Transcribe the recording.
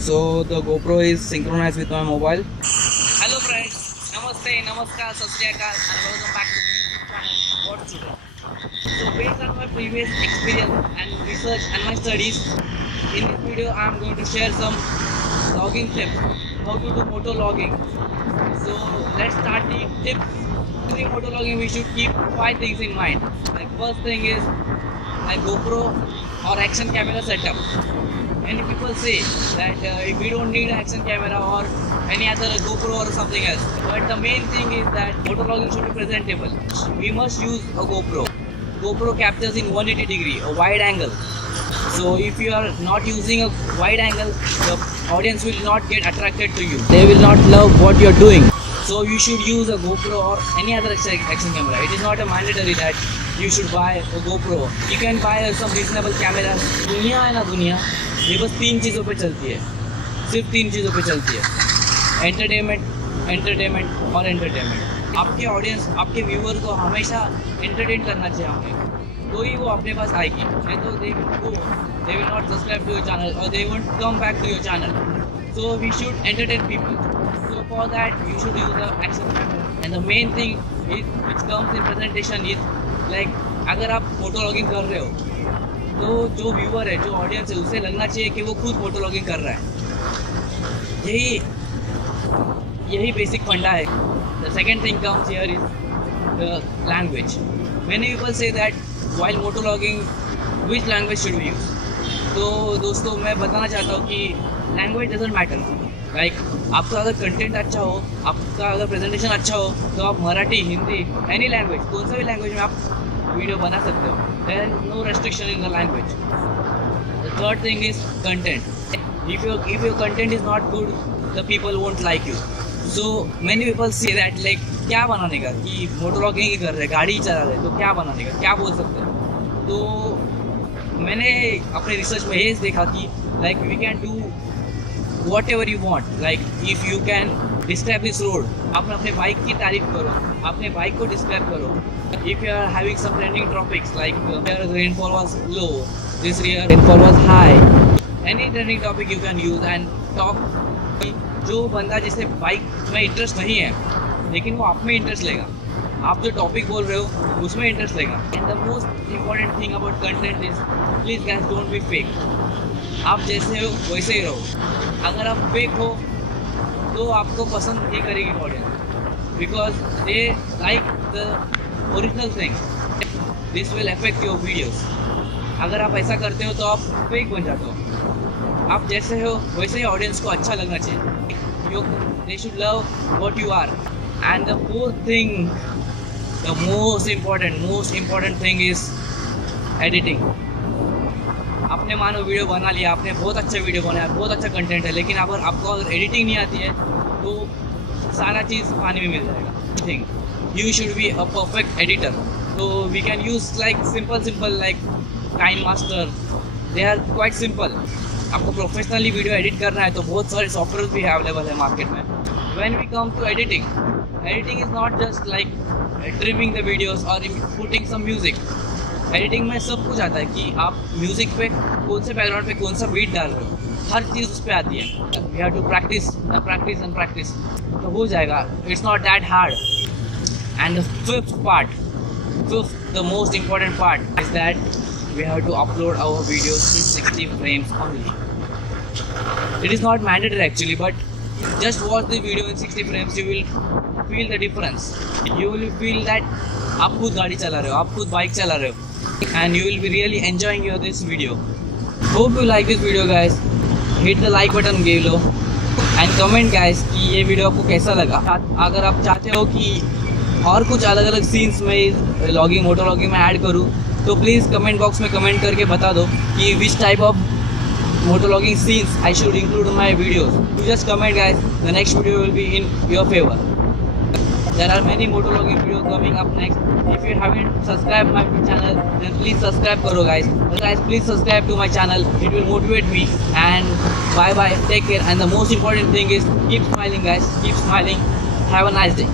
So the GoPro is synchronized with my mobile. Hello friends, Namaste, Namaskar, Sat Sri Akal, and welcome back to my channel What Today. So based on my previous experience and research and my studies, in this video I am going to share some logging tips, how to do moto logging. So let's start the tips. Using moto logging, we should keep 5 things in mind. Like first thing is like GoPro or action camera setup. Many people say that we don't need action camera or any other GoPro or something else. But the main thing is that motovlogging should be presentable. We must use a GoPro. GoPro captures in 180 degree, a wide angle. So if you are not using a wide angle, the audience will not get attracted to you. They will not love what you are doing. So you should use a GoPro or any other action camera. It is not a mandatory that you should buy a GoPro. You can buy some reasonable cameras. दुनिया है ना दुनिया, ये बस 3 चीज़ों पे चलती है, सिर्फ 3 चीज़ों पे चलती है, एंटरटेनमेंट और एंटरटेनमेंट। आपके ऑडियंस, आपके व्यूअर को हमेशा एंटरटेन करना चाहिए हमें, तो ही वो अपने पास आएगी। नहीं तो they will not subscribe to your channel और they won't come back to your channel. So we should entertain people. So for that you should use the action camera. And the main thing is which comes in presentation is like अगर आप photo logging कर रहे हो तो जो viewer है, जो audience है, उसे लगना चाहिए कि वो खुद फोटो लॉगिंग कर रहा है। यही बेसिक फंडा है। The second thing comes here is the language. Many people say that while moto logging which language should we use? तो दोस्तों मैं बताना चाहता हूँ कि language doesn't matter. लाइक आपका अगर कंटेंट अच्छा हो, आपका अगर प्रेजेंटेशन अच्छा हो, तो आप मराठी, हिंदी, एनी लैंग्वेज, कौन सा भी लैंग्वेज में आप वीडियो बना सकते हो. There is no restriction in the language. The third thing is content. If your content is not good, the people won't like you. So many people say that like क्या बनाने का, कि moto vlogging ही कर रहे, गाड़ी ही चला रहे, तो क्या बनाने का, क्या बोल सकते हैं. तो मैंने अपने रिसर्च में ये देखा कि like we can do whatever you want. Like if you can describe this road, आप अपने बाइक की तारीफ करो, अपने बाइक को डिस्क्राइब करो. If you are having some trending topics like here rainfall was low, this year rainfall was high, any trending topic you can use and talk. जो बंदा जिसे बाइक में इंटरेस्ट नहीं है लेकिन वो आप में इंटरेस्ट लेगा, आप जो टॉपिक बोल रहे हो उसमें इंटरेस्ट लेगा. And the most important thing about content is please guys don't be fake. आप जैसे हो वैसे ही रहो. अगर आप फेक हो तो आपको पसंद नहीं करेगी audience, because they like the original thing. This will affect your videos. अगर आप ऐसा करते हो तो आप फेक बन जाते हो. आप जैसे हो वैसे ही ऑडियंस को अच्छा लगना चाहिए. They should love what you are. And the fourth thing, the most important thing is editing. आपने मानो वीडियो बना लिया, आपने बहुत अच्छा वीडियो बनाया, बहुत अच्छा कंटेंट है, लेकिन अगर आपको एडिटिंग नहीं आती है तो सारा चीज़ पानी में मिल जाएगा. Think you should be a perfect editor. तो we can use like simple like KineMaster. They are quite simple. आपको प्रोफेशनली वीडियो एडिट करना है तो बहुत सारे सॉफ्टवेयर भी अवेलेबल है मार्केट में. When we come to editing is not just like trimming the videos और पुटिंग सम म्यूजिक. एडिटिंग में सब कुछ आता है कि आप म्यूज़िक पे कौन से बैकग्राउंड पे कौन सा बीट डाल रहे हो, हर चीज़ उस पर आती है. वी हैव टू प्रैक्टिस तो हो जाएगा. It's not that hard. And the fifth the most important part is that we have to upload our videos in 60 frames only. It is not mandatory actually, but just watch the video in 60 frames. You will feel the difference. You will feel that आप खुद गाड़ी चला रहे हो, आप खुद bike चला रहे हो, and you will be really enjoying this video. Hope you like this video guys. Hit the like button below and comment guys कि ये वीडियो आपको कैसा लगा. अगर आप चाहते हो कि और कुछ अलग अलग सीन्स में मोटो व्लॉगिंग में ऐड करूँ तो प्लीज़ कमेंट बॉक्स में कमेंट करके बता दो कि which type of moto vlogging scenes I should include in my videos. You just comment guys. The next video will be in your favor. There are many moto vlogging videos coming up next. If you haven't subscribed my channel, then please subscribe karo guys. Guys, please subscribe to my channel. It will motivate me. And bye bye. Take care. And the most important thing is keep smiling guys. Keep smiling. Have a nice day.